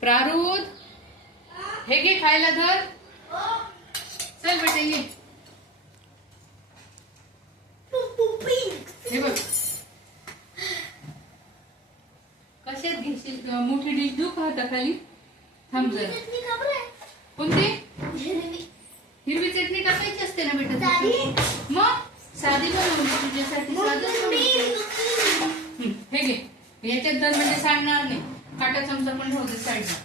प्रारूद, हे घे खायला धर. चल बेटा ये. हे बघ कशात घेशील. मोठी डिश देऊ का हाताखाली. थांब जरा. कोणती हिरवी चटणी टाकायची असते ना बेटा. मग साधी बनवली तुझ्यासाठी. हे घे. याच्यात जर म्हणजे सांगणार नाही. काटा चमचा पण ठेवते साईडला.